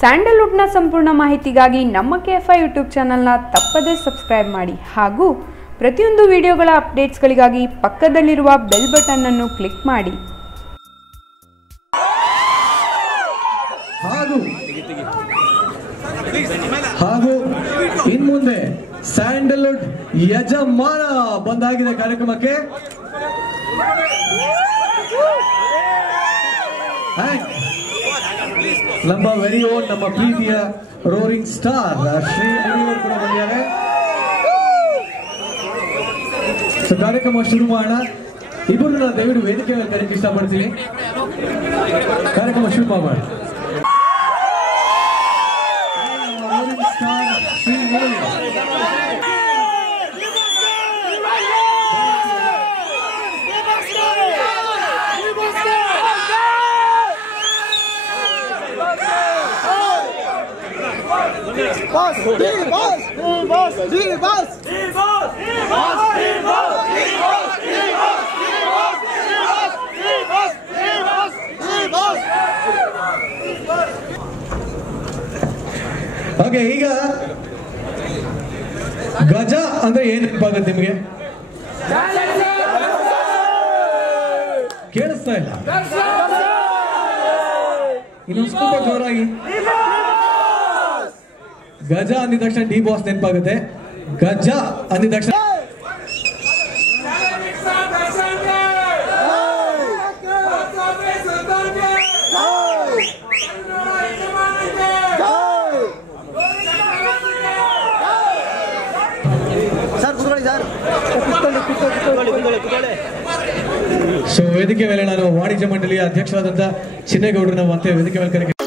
ಸ್ಯಾಂಡಲ್ವುಡ್ನ ಸಂಪೂರ್ಣ ಮಾಹಿತಿಗಾಗಿ ನಮ್ಮ ಕೆಎಫ್ಐ ಯೂಟ್ಯೂಬ್ ಚಾನಲ್ನ ತಪ್ಪದೇ ಸಬ್ಸ್ಕ್ರೈಬ್ ಮಾಡಿ ಹಾಗೂ ಪ್ರತಿಯೊಂದು ವಿಡಿಯೋಗಳ ಅಪ್ಡೇಟ್ಸ್ಗಳಿಗಾಗಿ ಪಕ್ಕದಲ್ಲಿರುವ ಬೆಲ್ ಬಟನ್ ಅನ್ನು ಕ್ಲಿಕ್ ಮಾಡಿ. ಹಾಗೂ ಇನ್ಮುಂದೆ ಸ್ಯಾಂಡಲ್ವುಡ್ ಯಜಮಾನ ಬಂದಾಗಿದೆ ಕಾರ್ಯಕ್ರಮಕ್ಕೆ. ನಮ್ಮ ವೆರಿ ಓನ್ ನಮ್ಮ ಪ್ರೀತಿಯ ರೋರಿಂಗ್ ಸ್ಟಾರ್ ಶ್ರೀ ಮುನಿಯವರು ಕೂಡ ಬಂದಿದ್ದಾರೆ. ಕಾರ್ಯಕ್ರಮ ಶುರು ಮಾಡೋಣ. ಇಬ್ಬರು ನಾನು ದಯವಿಟ್ಟು ವೇದಿಕೆ ಮೇಲೆ ಕರೆಯಕ್ಕೆ ಇಷ್ಟಪಡ್ತೀನಿ. ಕಾರ್ಯಕ್ರಮ ಶುರು ಮಾಡೋಣ. ಓಕೆ, ಈಗ ಗಜ ಅಂದ್ರೆ ಏನ್ ನೆನಪಾಗುತ್ತೆ ನಿಮಗೆ? ಕೇಳಿಸ್ತಾ ಇಲ್ಲ? ಇನ್ನೊಂದು ಸ್ವಲ್ಪ ಜೋರಾಗಿ. ಗಜ ಅಂದಿದ ತಕ್ಷಣ ಡಿ ಬಾಸ್ ನೆನಪಾಗುತ್ತೆ. ಗಜ ಅಂದಿದ ತಕ್ಷಣ ಸೊ ವೇದಿಕೆ ಮೇಲೆ ನಾನು ವಾಣಿಜ್ಯ ಮಂಡಳಿಯ ಅಧ್ಯಕ್ಷರಾದಂತಹ ಚಿನ್ನೇಗೌಡರನ್ನ ಮತ್ತೆ ವೇದಿಕೆ ಮೇಲೆ ಕರೆಗೆ